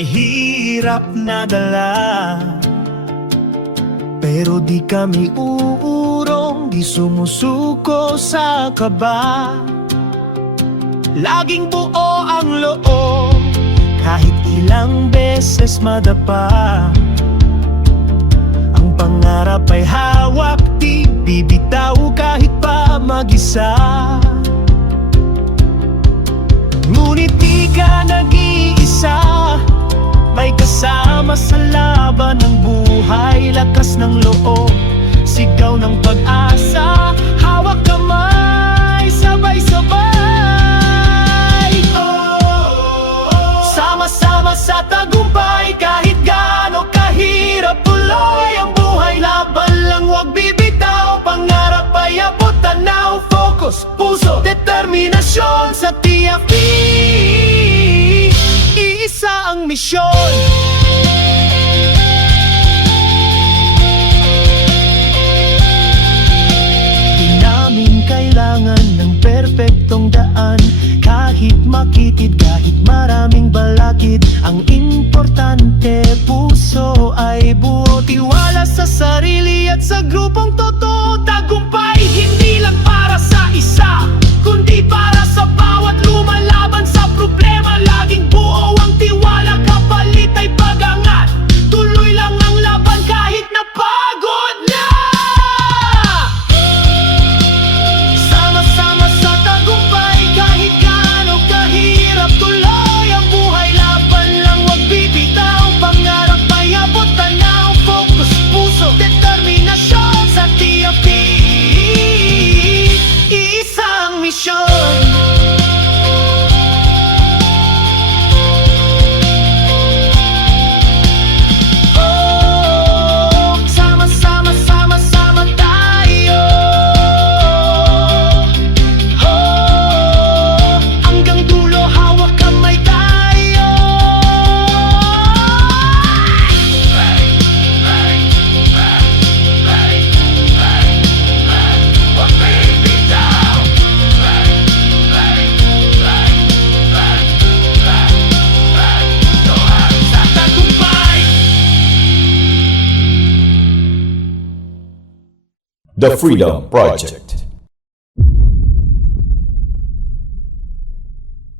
may hirap na dala. Pero di kami uurong, di sumusuko sa kaba. Laging buo ang loob, kahit ilang beses madapa. Ang pangarap ay hawak, di bibitaw kahit pa mag-isa. Ngunit di ka nag-iisa, may kasama sa laban ng buhay. Lakas ng loob, sigaw ng pag-asa, hawak kamay, sabay-sabay. Sama-sama sa tagumpay, kahit gaano kahirap tuloy ang buhay. Laban lang, huwag bibitaw, pangarap ay abot, tanaw, focus, puso, determinasyon. Sa TFP, iisa ang misyon. Di namin kailangan ng perpektong daan, kahit makitid, kahit maraming balakid. Ang importante, puso ay buo, tiwala sa sarili at sa grupong totoo. Tagumpay hindi lang para sa isa, kundi para sa bawat lumalaban sa problema. Laging buo ang tiwala, kapalit ay pag-angat. Tuloy lang ang laban kahit napagod na. Sama-sama sa tagumpay, kahit gaano kahirap tuloy ang buhay. Laban lang, huwag bibitaw, pangarap ay abot, tanaw, focus, puso, determinasyon. Sa TFP, isang misyon. Sama-sama tayo. Hanggang dulo, hawak kamay tayo. Huwag bibitaw. Sa tagumpay. The Freedom Project.